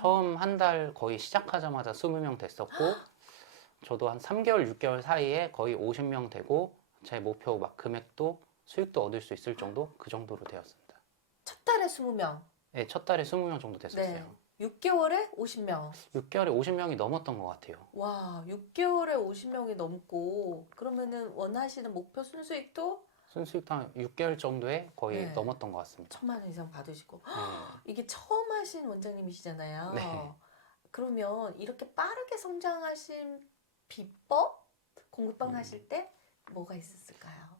처음 한 달 거의 시작하자마자 20명 됐었고, 저도 한 3개월, 6개월 사이에 거의 50명 되고, 제 목표 막 금액도 수익도 얻을 수 있을 정도? 그 정도로 되었습니다. 첫 달에 20명. 네, 첫 달에 20명 정도 됐었어요. 네. 6개월에 50명. 6개월에 50명이 넘었던 것 같아요. 와, 6개월에 50명이 넘고, 그러면은 원하시는 목표 순수익도 순수익도 한 6개월 정도에 거의 네. 넘었던 것 같습니다. 1,000만 원 이상 받으시고. 네. 이게 처음 하신 원장님이시잖아요. 네. 그러면 이렇게 빠르게 성장하신 비법? 공부방 음. 하실 때 뭐가 있었을까요?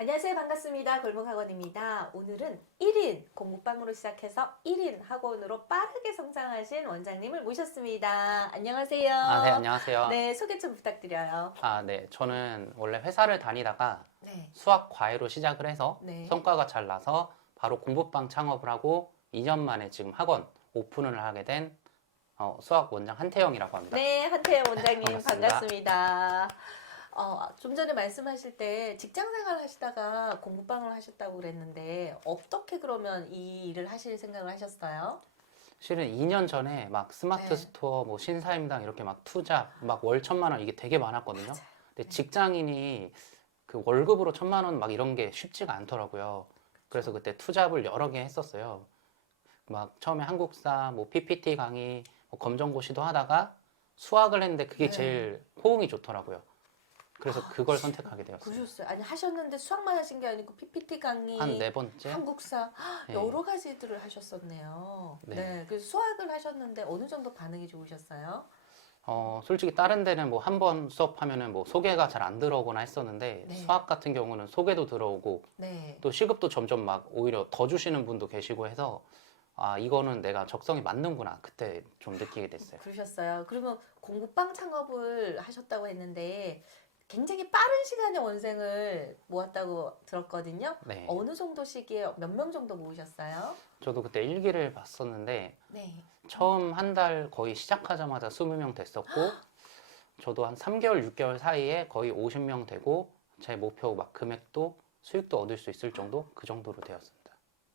안녕하세요. 반갑습니다. 골목학원입니다. 오늘은 1인 공부방으로 시작해서 1인 학원으로 빠르게 성장하신 원장님을 모셨습니다. 안녕하세요. 네, 안녕하세요. 네, 소개 좀 부탁드려요. 네, 저는 원래 회사를 다니다가 네. 수학 과외로 시작을 해서 네. 성과가 잘 나서 바로 공부방 창업을 하고 2년 만에 지금 학원 오픈을 하게 된 수학 원장 한태영이라고 합니다. 네, 한태영 원장님 반갑습니다. 반갑습니다. 좀 전에 말씀하실 때 직장 생활 하시다가 공부방을 하셨다고 그랬는데 어떻게 그러면 이 일을 하실 생각을 하셨어요? 실은 2년 전에 막 스마트 네. 스토어, 뭐 신사임당 이렇게 막 투자, 막 월 1,000만 원 이게 되게 많았거든요. 맞아요. 근데 네. 직장인이 그 월급으로 1,000만 원 막 이런 게 쉽지가 않더라고요. 그래서 그때 투잡을 여러 개 했었어요. 막 처음에 한국사, 뭐 PPT 강의, 뭐 검정고시도 하다가 수학을 했는데 그게 네. 제일 호응이 좋더라고요. 그래서 그걸 선택하게 되었어요. 그러셨어요. 아니 하셨는데 수학만 하신 게 아니고 PPT 강의, 한 4번째? 한국사 네. 여러 가지들을 하셨었네요. 네. 네. 그래서 수학을 하셨는데 어느 정도 반응이 좋으셨어요? 솔직히 다른 데는 뭐 한 번 수업하면은 뭐 소개가 잘 안 들어오거나 했었는데 네. 수학 같은 경우는 소개도 들어오고 네. 또 시급도 점점 막 오히려 더 주시는 분도 계시고 해서 이거는 내가 적성이 맞는구나 그때 좀 느끼게 됐어요. 그러셨어요. 그러면 공부방 창업을 하셨다고 했는데 굉장히 빠른 시간에 원생을 모았다고 들었거든요. 네. 어느 정도 시기에 몇 명 정도 모으셨어요? 저도 그때 일기를 봤었는데 네. 처음 한 달 거의 시작하자마자 20명 됐었고 저도 한 3개월, 6개월 사이에 거의 50명 되고 제 목표 막 금액도 수익도 얻을 수 있을 정도? 그 정도로 되었습니다.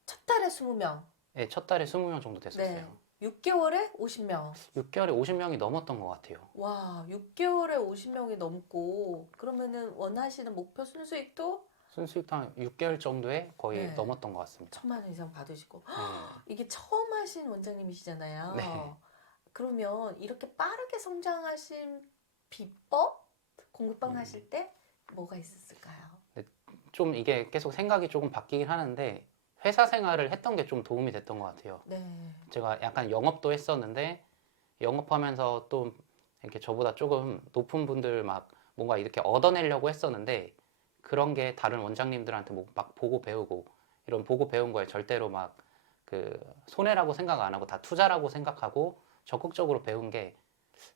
첫 달에 20명. 네, 첫 달에 20명 정도 됐었어요. 네. 6개월에 50명. 6개월에 50명이 넘었던 것 같아요. 와, 6개월에 50명이 넘고 그러면은 원하시는 목표 순수익도 순수익도 한 6개월 정도에 거의 네. 넘었던 것 같습니다. 1,000만 원 이상 받으시고 네. 이게 처음 하신 원장님이시잖아요. 네. 그러면 이렇게 빠르게 성장하신 비법? 공부방 하실 때 뭐가 있었을까요? 좀 이게 계속 생각이 조금 바뀌긴 하는데 회사 생활을 했던 게 좀 도움이 됐던 것 같아요. 네. 제가 약간 영업도 했었는데 영업하면서 또 이렇게 저보다 조금 높은 분들 막 뭔가 이렇게 얻어내려고 했었는데 그런 게 다른 원장님들한테 뭐 막 보고 배우고 이런 보고 배운 거에 절대로 막 그 손해라고 생각 안 하고 다 투자라고 생각하고 적극적으로 배운 게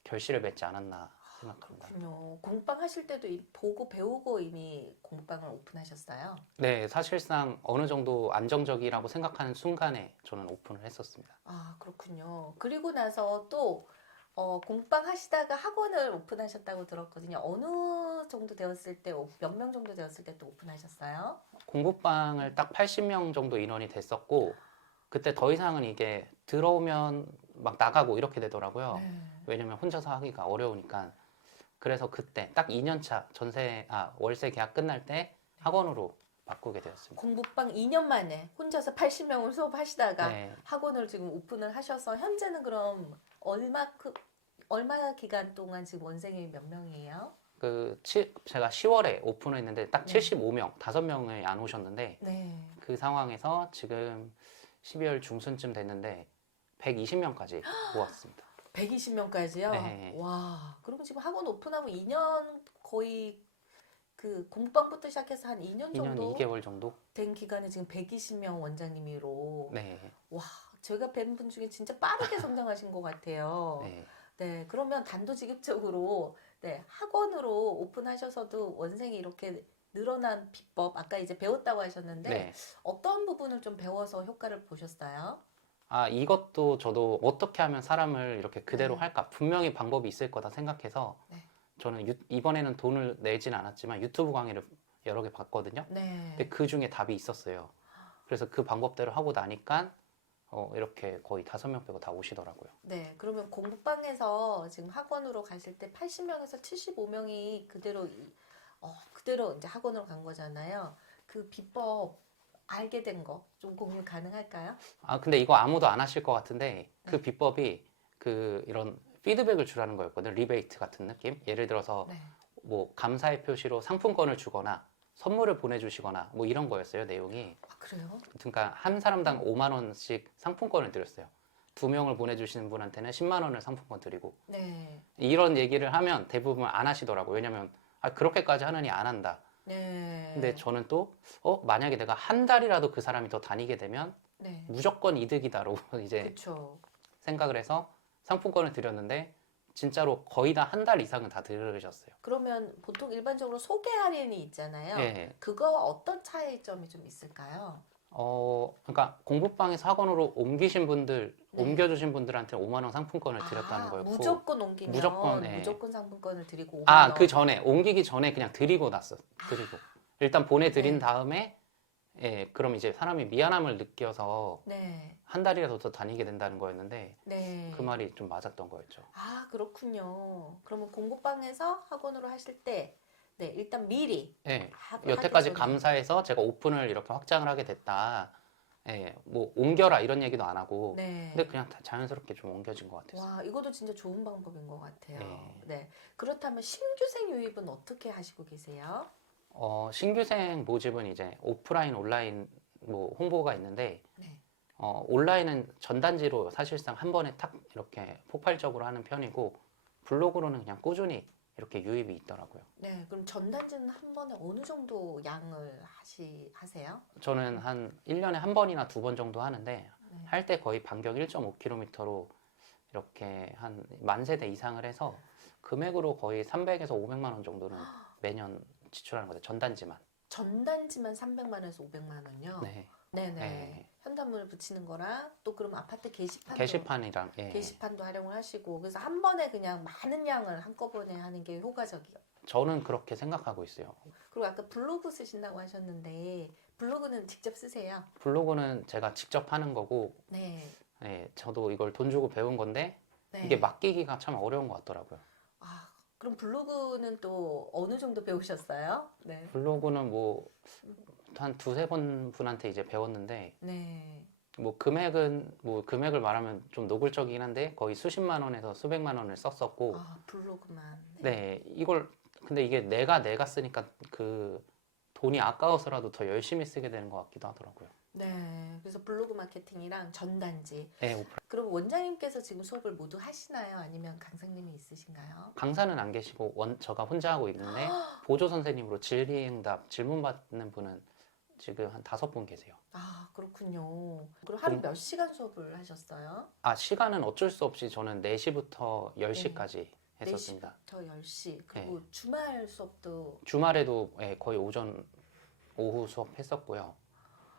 결실을 맺지 않았나 생각합니다. 그렇군요. 공부방 하실 때도 보고 배우고 이미 공부방을 오픈하셨어요? 네, 사실상 어느 정도 안정적이라고 생각하는 순간에 저는 오픈을 했었습니다. 그렇군요. 그리고 나서 또 공부방 하시다가 학원을 오픈하셨다고 들었거든요. 어느 정도 되었을 때, 몇 명 정도 되었을 때 또 오픈하셨어요? 공부방을 딱 80명 정도 인원이 됐었고 그때 더 이상은 이게 들어오면 막 나가고 이렇게 되더라고요. 네. 왜냐면 혼자서 하기가 어려우니까. 그래서 그때 딱 2년차 월세 계약 끝날 때 학원으로 바꾸게 되었습니다. 공부방 2년 만에 혼자서 80명을 수업하시다가 네, 학원을 지금 오픈을 하셔서 현재는 그럼 얼마 기간 동안 지금 원생이 몇 명이에요? 제가 10월에 오픈을 했는데 딱 네. 75명, 5명이 안 오셨는데 네. 그 상황에서 지금 12월 중순쯤 됐는데 120명까지 모았습니다. 120명까지요? 네. 와, 그러면 지금 학원 오픈하고 2년 거의 그 공부방부터 시작해서 한 2년 2년 정도 2개월 정도? 된 기간에 지금 120명 원장님으로 네. 와, 제가 뵌 분 중에 진짜 빠르게 성장하신 것 같아요. 네. 네, 그러면 단도직입적으로 네, 학원으로 오픈하셔서도 원생이 이렇게 늘어난 비법 아까 이제 배웠다고 하셨는데 네. 어떤 부분을 좀 배워서 효과를 보셨어요? 이것도 저도 어떻게 하면 사람을 이렇게 그대로 네. 할까? 분명히 방법이 있을 거다 생각해서 네. 저는 이번에는 돈을 내진 않았지만 유튜브 강의를 여러 개 봤거든요. 네. 근데 그 중에 답이 있었어요. 그래서 그 방법대로 하고 나니까 이렇게 거의 5명 빼고 다 오시더라고요. 네. 그러면 공부방에서 지금 학원으로 가실 때 80명에서 75명이 그대로 이제 학원으로 간 거잖아요. 그 비법 알게 된 거 좀 공유 가능할까요? 아, 근데 이거 아무도 안 하실 것 같은데 그 네. 비법이 이런 피드백을 주라는 거였거든요. 리베이트 같은 느낌? 예를 들어서 네. 뭐 감사의 표시로 상품권을 주거나 선물을 보내주시거나 뭐 이런 거였어요, 내용이. 아, 그래요? 그러니까 한 사람당 5만 원씩 상품권을 드렸어요. 2명을 보내주시는 분한테는 10만 원을 상품권 드리고. 네. 이런 얘기를 하면 대부분 안 하시더라고요. 왜냐면 그렇게까지 하느니 안 한다. 네. 근데 저는 또 만약에 내가 한 달이라도 그 사람이 더 다니게 되면 네. 무조건 이득이다라고 이제 그렇죠. 생각을 해서 상품권을 드렸는데 진짜로 거의 다 한 달 이상은 다 들으셨어요. 그러면 보통 일반적으로 소개 할인이 있잖아요. 예. 그거와 어떤 차이점이 좀 있을까요? 그러니까 공부방에서 학원으로 옮기신 분들, 네. 옮겨주신 분들한테 5만 원 상품권을 드렸다는 거였고. 무조건 옮기면 무조건, 예. 무조건 상품권을 드리고 5만 아, 원. 그 전에, 옮기기 전에 그냥 드리고 드리고. 일단 보내드린 네. 다음에, 예, 그럼 이제 사람이 미안함을 느껴서 네. 한 달이라도 더 다니게 된다는 거였는데, 네. 그 말이 좀 맞았던 거였죠. 아, 그렇군요. 그러면 공부방에서 학원으로 하실 때, 네, 일단 미리 예, 하기 여태까지 전에. 감사해서 제가 오픈을 이렇게 확장을 하게 됐다. 예, 뭐 옮겨라 이런 얘기도 안 하고, 네. 근데 그냥 다 자연스럽게 좀 옮겨진 것 같았어요. 와, 이것도 진짜 좋은 방법인 것 같아요. 네. 네. 그렇다면 신규생 유입은 어떻게 하시고 계세요? 신규생 모집은 이제 오프라인, 온라인 뭐 홍보가 있는데, 네. 온라인은 전단지로 사실상 한 번에 탁 이렇게 폭발적으로 하는 편이고, 블로그로는 그냥 꾸준히 이렇게 유입이 있더라고요. 네, 그럼 전단지는 한 번에 어느 정도 양을 하세요? 저는 한 1년에 한 번이나 2번 정도 하는데, 네. 할 때 거의 반경 1.5km로 이렇게 한 10,000세대 이상을 해서 금액으로 거의 300에서 500만 원 정도는 매년 지출하는 거죠. 전단지만. 전단지만 300만 원에서 500만 원요? 네. 네네. 네. 현관문을 붙이는 거랑 또 그럼 아파트 게시판도 게시판이랑, 예. 게시판도 활용을 하시고 그래서 한 번에 그냥 많은 양을 한꺼번에 하는 게 효과적이요. 저는 그렇게 생각하고 있어요. 그리고 아까 블로그 쓰신다고 하셨는데 블로그는 직접 쓰세요? 블로그는 제가 직접 하는 거고, 네. 예, 저도 이걸 돈 주고 배운 건데, 네. 이게 맡기기가 참 어려운 것 같더라고요. 아, 그럼 블로그는 또 어느 정도 배우셨어요? 네. 블로그는 뭐, 한 2-3번 분한테 이제 배웠는데, 네. 뭐 금액을 말하면 좀 노골적이긴 한데, 거의 수십만 원에서 수백만 원을 썼었고, 아, 블로그만. 네, 근데 이게 내가 쓰니까 그 돈이 아까워서라도 더 열심히 쓰게 되는 것 같기도 하더라고요. 네. 그래서 블로그 마케팅이랑 전단지. 네, 그럼 원장님께서 지금 수업을 모두 하시나요? 아니면 강사님이 있으신가요? 강사는 안 계시고 저가 혼자 하고 있는데 보조 선생님으로 질의응답 질문 받는 분은 지금 한 5분 계세요. 아, 그렇군요. 그럼 하루 몇 시간 수업을 하셨어요? 시간은 어쩔 수 없이 저는 4시부터 10시까지 했었습니다. 4시부터 10시. 그리고 주말 수업도 주말에도 거의 오후 수업 했었고요.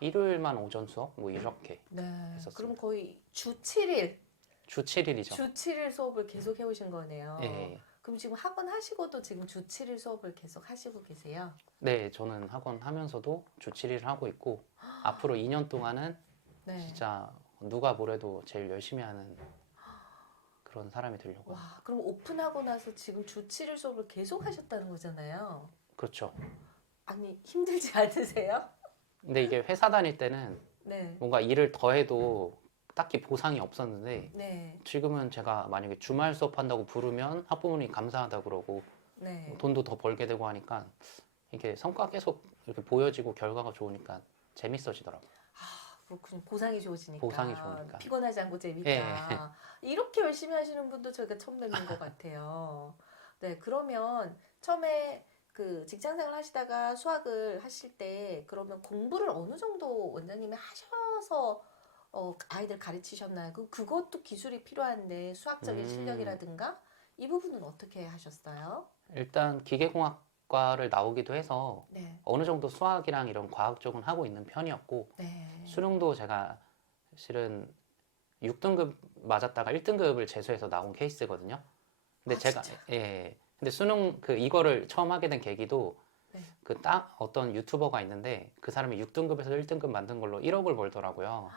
일요일만 오전 수업 뭐 이렇게 네. 했었습니다. 그럼 거의 주 7일, 주 7일이죠. 주 7일 수업을 계속 해오신 거네요. 예. 그럼 지금 학원 하시고도 지금 주 7일 수업을 계속 하시고 계세요? 네, 저는 학원 하면서도 주 7일 하고 있고 앞으로 2년 동안은 네. 진짜 누가 뭐래도 제일 열심히 하는 그런 사람이 되려고. 와, 그럼 오픈하고 나서 지금 주 7일 수업을 계속 하셨다는 거잖아요. 그렇죠. 아니, 힘들지 않으세요? 근데 이게 회사 다닐 때는 네. 뭔가 일을 더 해도 딱히 보상이 없었는데 네. 지금은 제가 만약에 주말 수업한다고 부르면 학부모님이 감사하다 그러고 네. 돈도 더 벌게 되고 하니까 이게 성과가 계속 이렇게 보여지고 결과가 좋으니까 재밌어지더라고요. 그렇군요. 보상이 좋으시니까. 보상이 좋으니까. 피곤하지 않고 재밌다. 예. 이렇게 열심히 하시는 분도 저희가 처음 뵙는 것 같아요. 네, 그러면 처음에 그 직장생활 하시다가 수학을 하실 때 그러면 공부를 어느 정도 원장님이 하셔서 아이들 가르치셨나요? 그것도 기술이 필요한데 수학적인 실력이라든가 이 부분은 어떻게 하셨어요? 일단 기계공학과를 나오기도 해서 네. 어느 정도 수학이랑 이런 과학 쪽은 하고 있는 편이었고 네. 수능도 제가 실은 6등급 맞았다가 1등급을 재수해서 나온 케이스거든요. 근데 제가 진짜? 근데 수능 이거를 처음 하게 된 계기도 네. 그 딱 어떤 유튜버가 있는데 그 사람이 6등급에서 1등급 만든 걸로 1억을 벌더라고요.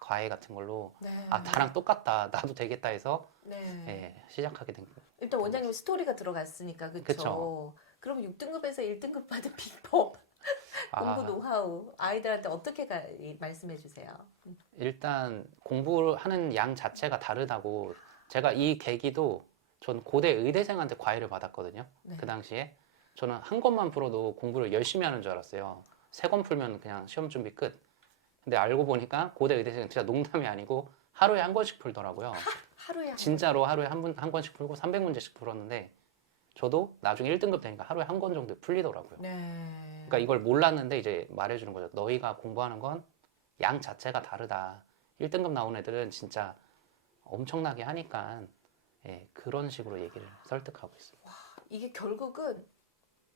과외 같은 걸로. 네. 아, 나랑 똑같다. 나도 되겠다 해서 네. 예, 시작하게 된 거예요. 일단 원장님 스토리가 들어갔으니까 그쵸? 그쵸. 그럼 6등급에서 1등급 받은 비법, 공부 아, 노하우 아이들한테 어떻게 말씀해 주세요. 일단 공부를 하는 양 자체가 다르다고 제가 이 계기도 전 고대 의대생한테 과외를 받았거든요. 네. 그 당시에 저는 한 권만 풀어도 공부를 열심히 하는 줄 알았어요. 세 권 풀면 그냥 시험 준비 끝. 근데 알고 보니까 고대 의대생은 진짜 농담이 아니고 하루에 한 권씩 풀더라고요. 하루에 한 진짜로 하루에 한 권씩 풀고 300문제씩 풀었는데 저도 나중에 1등급 되니까 하루에 한 권 정도 풀리더라고요. 번? 네. 그러니까 이걸 몰랐는데 이제 말해주는 거죠. 너희가 공부하는 건 양 자체가 다르다. 1등급 나온 애들은 진짜 엄청나게 하니까 예, 그런 식으로 얘기를 설득하고 있습니다. 이게 결국은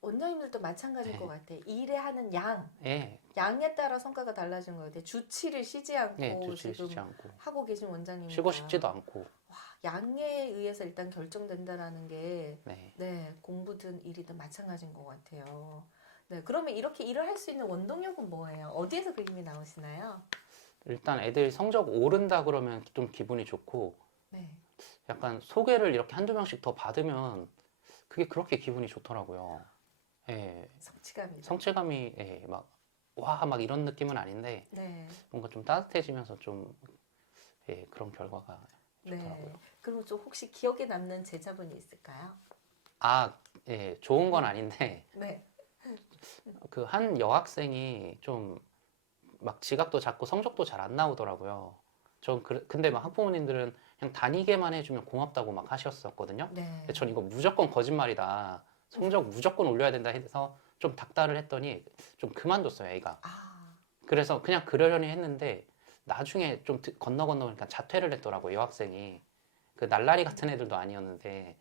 원장님들도 마찬가지일 네. 것 같아. 일에 하는 양, 예, 양에 따라 성과가 달라지는 것 같아. 주치를 쉬지 않고 예, 주치를 지금 쉬지 않고 하고 계신 원장님. 쉬고 싶지도 않고 와, 양에 의해서 일단 결정된다라는 게 네. 네, 공부든 일이든 마찬가지인 것 같아요. 네, 그러면 이렇게 일을 할 수 있는 원동력은 뭐예요? 어디에서 그 힘이 나오시나요? 일단 애들 성적 오른다 그러면 좀 기분이 좋고 네. 약간 소개를 이렇게 한두 명씩 더 받으면 그게 그렇게 기분이 좋더라고요. 예, 성취감이죠. 성취감이 예, 막 와, 막 이런 느낌은 아닌데 네. 뭔가 좀 따뜻해지면서 좀 예, 그런 결과가 좋더라고요. 네. 그럼 좀 혹시 기억에 남는 제자분이 있을까요? 아, 예, 좋은 건 아닌데 네. 그 한 여학생이 좀 막 지각도 잦고 성적도 잘 안 나오더라고요. 근데 막 학부모님들은 그냥 다니게만 해주면 고맙다고 막 하셨었거든요. 네. 근데 전 이거 무조건 거짓말이다. 성적 무조건 올려야 된다 해서 좀 닥달을 했더니 좀 그만뒀어요, 애가. 아, 그래서 그냥 그러려니 했는데 나중에 좀 건너 그러니까 자퇴를 했더라고요, 여학생이. 그 날라리 같은 애들도 아니었는데.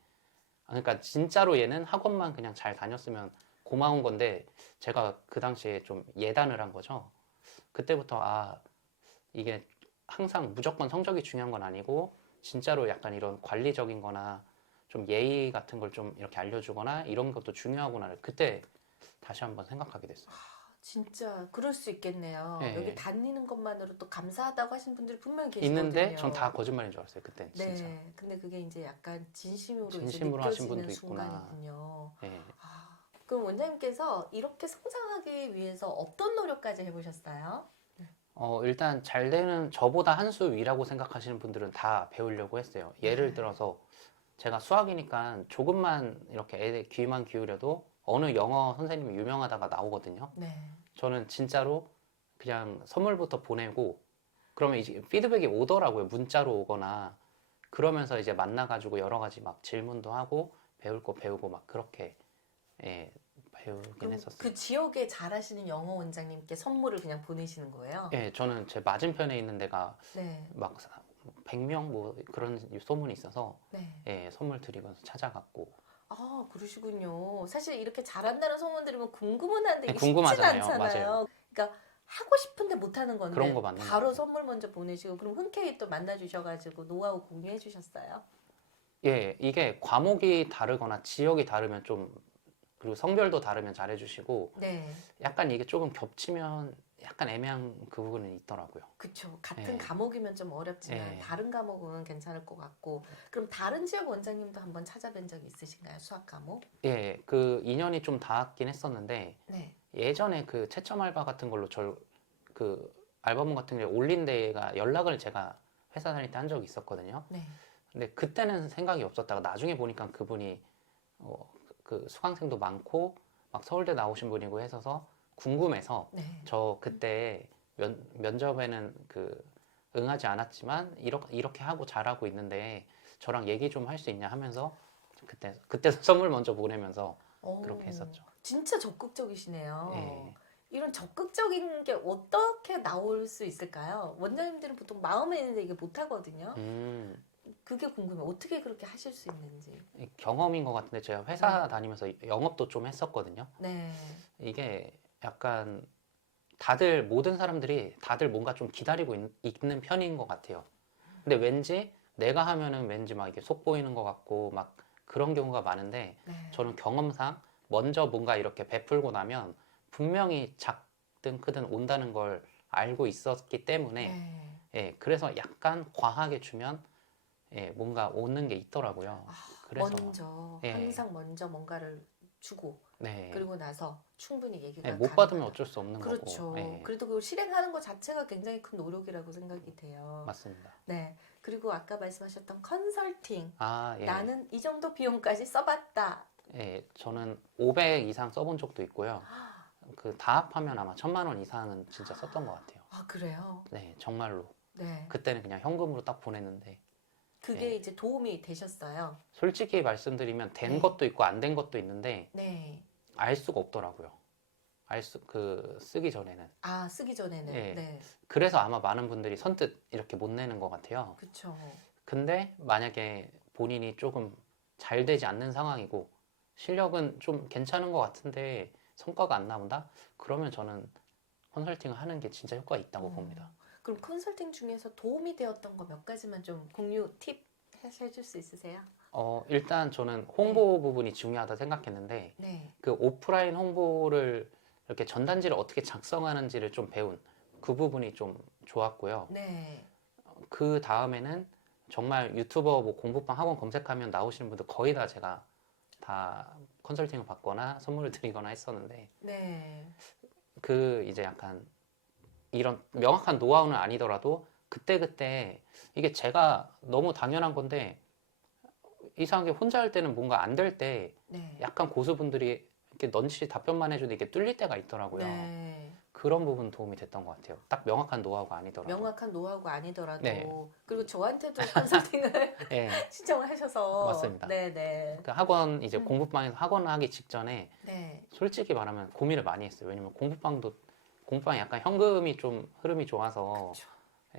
그러니까 진짜로 얘는 학원만 그냥 잘 다녔으면 고마운 건데 제가 그 당시에 좀 예단을 한 거죠. 그때부터 아, 이게 항상 무조건 성적이 중요한 건 아니고 진짜로 약간 이런 관리적인 거나 좀 예의 같은 걸 좀 이렇게 알려주거나 이런 것도 중요하구나를 그때 다시 한번 생각하게 됐어요. 진짜 그럴 수 있겠네요. 예, 여기 예. 다니는 것만으로 또 감사하다고 하신 분들이 분명히 있는데 계시거든요. 전 다 거짓말인 줄 알았어요. 그때 진짜. 네. 근데 그게 이제 약간 진심으로 이제 진심으로 하신 느껴지는 분도 있구나. 순간이군요. 예. 아, 그럼 원장님께서 이렇게 성장하기 위해서 어떤 노력까지 해보셨어요? 일단 잘 되는 저보다 한 수 위라고 생각하시는 분들은 다 배우려고 했어요. 예를 들어서 제가 수학이니까 조금만 이렇게 애 귀만 기울여도 어느 영어 선생님이 유명하다가 나오거든요. 네. 저는 진짜로 그냥 선물부터 보내고 그러면 이제 피드백이 오더라고요. 문자로 오거나 그러면서 이제 만나가지고 여러 가지 막 질문도 하고 배울 거 배우고 막 그렇게 예, 배우긴 그럼 했었어요. 그 지역에 잘하시는 영어 원장님께 선물을 그냥 보내시는 거예요? 예, 저는 제 맞은편에 있는 데가 네. 막 100명 뭐 그런 소문이 있어서 네. 예, 선물 드리면서 찾아갔고 아, 그러시군요. 사실 이렇게 잘한다는 소문 들으면 궁금은 한데 네, 이게 쉽진 궁금하잖아요. 않잖아요. 맞아요. 그러니까 하고 싶은데 못하는 건데 그런 거 맞는 것 바로 같아요. 선물 먼저 보내시고 그럼 흔쾌히 또 만나주셔가지고 노하우 공유해 주셨어요? 예, 이게 과목이 다르거나 지역이 다르면 좀 그리고 성별도 다르면 잘해주시고 네. 약간 이게 조금 겹치면 약간 애매한 그 부분은 있더라고요. 그쵸. 같은 예. 과목이면 좀 어렵지만 예. 다른 과목은 괜찮을 것 같고 그럼 다른 지역 원장님도 한번 찾아뵌 적이 있으신가요? 수학 과목? 예, 그 인연이 좀 닿았긴 했었는데 네. 예전에 그 채점 알바 같은 걸로 그 알바몬 같은 게 올린 데가 연락을 제가 회사 다닐 때 한 적이 있었거든요. 네. 근데 그때는 생각이 없었다가 나중에 보니까 그분이 그 수강생도 많고 막 서울대 나오신 분이고 해서 궁금해서 네. 저 그때 면접에는 그 응하지 않았지만 이렇게 하고 잘하고 있는데 저랑 얘기 좀 할 수 있냐 하면서 그때 선물 먼저 보내면서 그렇게 했었죠. 진짜 적극적이시네요. 예. 이런 적극적인 게 어떻게 나올 수 있을까요? 원장님들은 보통 마음에 있는데 이게 못하거든요. 그게 궁금해요. 어떻게 그렇게 하실 수 있는지. 경험인 것 같은데 제가 회사 다니면서 영업도 좀 했었거든요. 네. 이게 약간 모든 사람들이 다들 뭔가 좀 기다리고 있는 편인 것 같아요. 근데 왠지 내가 하면은 왠지 막 이게 속 보이는 것 같고 막 그런 경우가 많은데 네. 저는 경험상 먼저 뭔가 이렇게 베풀고 나면 분명히 작든 크든 온다는 걸 알고 있었기 때문에 네. 예, 그래서 약간 과하게 주면 예, 뭔가 오는 게 있더라고요. 그래서 먼저 예, 항상 먼저 뭔가를 주고 네, 그리고 나서 충분히 예, 얘기가 못 받으면 가능하다. 어쩔 수 없는 그렇죠. 거고, 예, 그래도 그걸 실행하는 것 자체가 굉장히 큰 노력이라고 생각이 돼요. 맞습니다. 네. 그리고 아까 말씀하셨던 컨설팅. 아, 예, 나는 이 정도 비용까지 써봤다. 예, 저는 500 이상 써본 적도 있고요. 그 다 합하면 아마 1,000만 원 이상은 진짜 썼던 것 같아요. 아, 그래요? 네, 정말로. 네. 그때는 그냥 현금으로 딱 보냈는데, 그게 예, 이제 도움이 되셨어요. 솔직히 말씀드리면 된 네. 것도 있고 안 된 것도 있는데 네. 알 수가 없더라고요. 쓰기 전에는. 아, 쓰기 전에는. 예. 네. 그래서 아마 많은 분들이 선뜻 이렇게 못 내는 것 같아요. 그쵸. 근데 만약에 본인이 조금 잘 되지 않는 상황이고 실력은 좀 괜찮은 것 같은데 성과가 안 나온다? 그러면 저는 컨설팅을 하는 게 진짜 효과가 있다고 봅니다. 그럼 컨설팅 중에서 도움이 되었던 거 몇 가지만 좀 공유 팁 해줄 수 있으세요? 일단 저는 홍보 부분이 중요하다 생각했는데 네. 그 오프라인 홍보를 이렇게 전단지를 어떻게 작성하는지를 좀 배운 그 부분이 좀 좋았고요. 네. 그 다음에는 정말 유튜버 뭐 공부방 학원 검색하면 나오시는 분들 거의 다 제가 다 컨설팅을 받거나 선물을 드리거나 했었는데 네. 그 이제 약간 이런 명확한 노하우는 아니더라도 그때그때 이게 제가 너무 당연한 건데 이상하게 혼자 할 때는 뭔가 안 될 때 네. 약간 고수분들이 이렇게 넌치 답변만 해줘도 이게 뚫릴 때가 있더라고요. 네. 그런 부분 도움이 됐던 것 같아요. 딱 명확한 노하우가 아니더라도. 명확한 노하우가 아니더라도 네. 그리고 저한테도 컨설팅을 예, 신청을 하셔서 맞습니다. 네네. 그 학원 이제 공부방에서 학원 하기 직전에 네. 솔직히 말하면 고민을 많이 했어요. 왜냐면 공부방이 약간 현금이 좀 흐름이 좋아서 그쵸.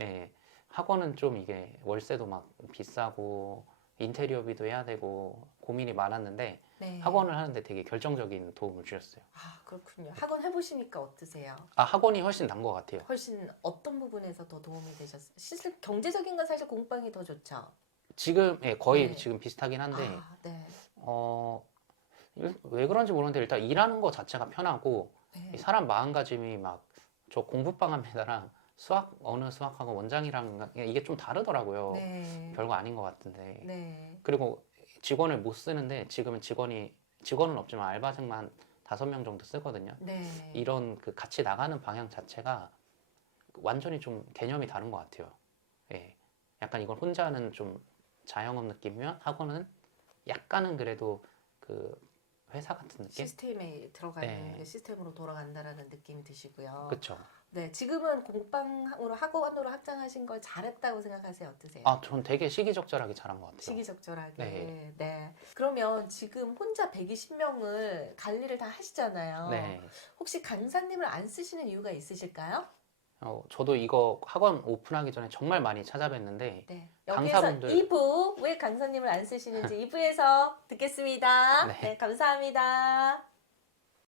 예, 학원은 좀 이게 월세도 막 비싸고 인테리어비도 해야 되고 고민이 많았는데 네. 학원을 하는데 되게 결정적인 도움을 주셨어요. 아, 그렇군요. 학원 해보시니까 어떠세요? 아, 학원이 훨씬 나은 것 같아요. 훨씬 어떤 부분에서 더 도움이 되셨어요? 실질 경제적인 건 사실 공방이 더 좋죠. 지금 거의 네. 지금 비슷하긴 한데 아, 네. 왜 그런지 모르는데 일단 일하는 거 자체가 편하고 네. 이 사람 마음가짐이 막 저 공부방 합니다랑 어느 수학학원 원장이랑 이게 좀 다르더라고요. 네. 별거 아닌 것 같은데. 네. 그리고 직원을 못 쓰는데 지금은 직원은 없지만 알바생만 5명 정도 쓰거든요. 네. 이런 그 같이 나가는 방향 자체가 완전히 좀 개념이 다른 것 같아요. 예. 약간 이걸 혼자 하는 좀 자영업 느낌이면 학원은 약간은 그래도 그 회사 같은 느낌? 시스템에 들어가는 네. 게 시스템으로 돌아간다라는 느낌이 드시고요. 그쵸. 네, 지금은 공방으로 학원으로 확장하신 걸 잘했다고 생각하세요? 어떠세요? 아, 전 되게 시기적절하게 잘한 것 같아요. 시기적절하게. 네. 네. 그러면 지금 혼자 120명을 관리를 다 하시잖아요. 네. 혹시 강사님을 안 쓰시는 이유가 있으실까요? 저도 이거 학원 오픈하기 전에 정말 많이 찾아뵀는데 네. 여기에서 강사분들 2부 왜 강사님을 안 쓰시는지 2부에서 듣겠습니다. 네. 네, 감사합니다.